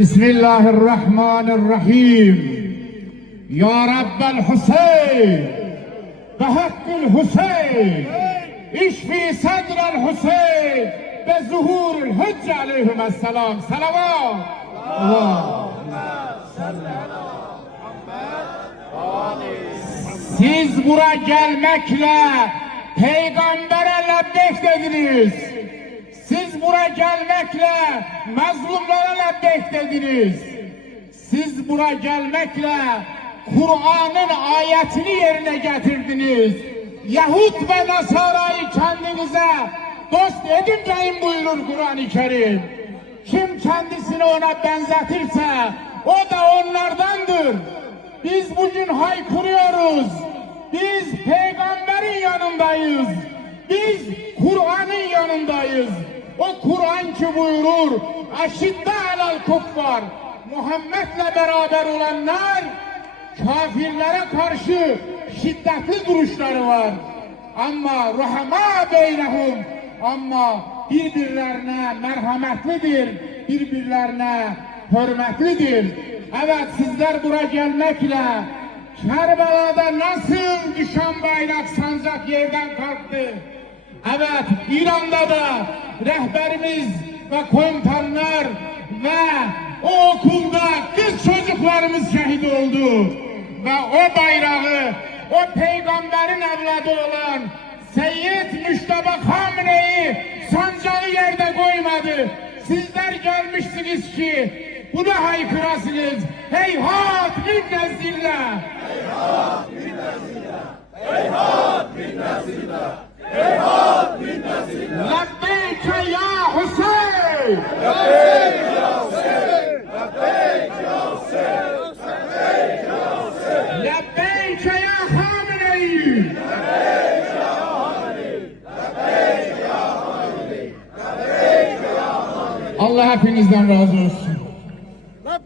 Bismillahirrahmanirrahim. Ya Rabbel Hüseyin ve Hakkül Hüseyin İşfi sadrel Hüseyin ve zuhurul hücce aleyhisselam. Salavat. Siz buraya gelmekle peygambere lebbek dediniz. Siz buraya gelmekle mazlumlara lebbek dediniz. Siz buraya gelmekle Kur'an'ın ayetini yerine getirdiniz. Yahud ve Nasara'yı kendinize dost edinmeyin buyurur Kur'an-ı Kerim. Kim kendisini ona benzetirse o da onlardandır. Biz bugün haykırıyoruz. Biz peygamberin yanındayız. Biz Kur'an'ın yanındayız. O Kur'an ki buyurur, aşidde alel kuffar, Muhammed'le beraber olanlar kafirlere karşı şiddetli duruşları var. Ama ruhama beynehum, ama birbirlerine merhametlidir, birbirlerine hürmetlidir. Evet, sizler buraya gelmekle Kerbela'da nasıl düşen bayrak sancak yerden kalktı? Evet, İran'da da rehberimiz ve komutanlar ve o okulda kız çocuklarımız şehit oldu. Ve o bayrağı, o peygamberin evladı olan Seyyid Müşteba Hamine'yi sancağı yerde koymadı. Sizler gelmişsiniz ki bunu haykırasınız. Heyhat min nezdillah. Heyhat min nezdillah. Heyhat min nezdillah. Heyhat min nezdillah. Lebbeyke ya Hüseyin. Lebbeyk ya Hüseyin. Lebbeyk ya Hüseyin. Lebbeyk ya Hüseyin. Lebbeyke ya Hamine'yi. Lebbeyk ya Hamine'yi. Lebbeyk ya Hamine'yi. Lebbeyk ya Hamine'yi. Allah hepinizden razı olsun.